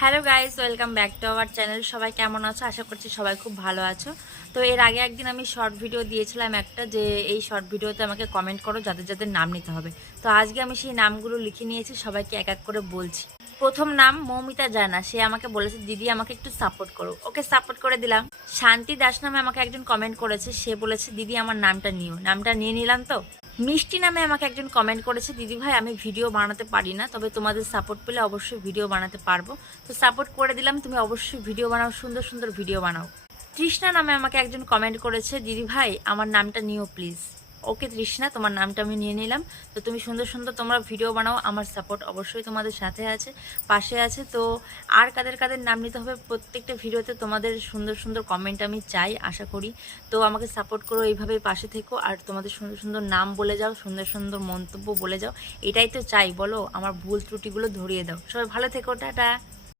Hello guys, welcome back to our channel. সবাই কেমন আছো? আশা করছি সবাই খুব ভালো আছো। তো এর আগে একদিন আমি শর্ট ভিডিও দিয়েছিলাম একটা, যে এই শর্ট ভিডিওতে আমাকে কমেন্ট করো যাদের যাদের নাম নিতে হবে। তো আজকে আমি সেই নামগুলো লিখে নিয়েছি, সবাইকে এক এক করে বলছি। প্রথম নাম মৌমিতা জানা। সে আমাকে বলেছে দিদি আমাকে একটু সাপোর্ট করো। ওকে সাপোর্ট করে দিলাম। শান্তি দাস নামে আমাকে একজন কমেন্ট করেছে, সে বলেছে দিদি আমার নামটা নিও। নামটা নিয়ে নিলাম। তো মিষ্টি নামে আমাকে একজন কমেন্ট করেছে, দিদি ভাই আমি ভিডিও বানাতে পারি না, তবে তোমাদের সাপোর্ট পেলে অবশ্যই ভিডিও বানাতে পারবো। তো সাপোর্ট করে দিলাম, তুমি অবশ্যই ভিডিও বানাও, সুন্দর সুন্দর ভিডিও বানাও। তৃষ্ণা নামে আমাকে একজন কমেন্ট করেছে, দিদি ভাই আমার নামটা নিও প্লিজ। ওকে তৃষ্ণা, তোমার নামটা আমি নিয়ে নিলাম। তো তুমি সুন্দর সুন্দর তোমরা ভিডিও বানাও, আমার সাপোর্ট অবশ্যই তোমাদের সাথে আছে, পাশে আছে। তো আর কাদের কাদের নাম নিতে হবে, প্রত্যেকটা ভিডিওতে তোমাদের সুন্দর সুন্দর কমেন্ট আমি চাই, আশা করি। তো আমাকে সাপোর্ট করো, এইভাবেই পাশে থেকো, আর তোমাদের সুন্দর সুন্দর নাম বলে যাও, সুন্দর সুন্দর মন্তব্য বলে যাও। এটাই তো চাই, বলো, আমার ভুল ত্রুটিগুলো ধরিয়ে দাও। সবাই ভালো থেকো, টাটা।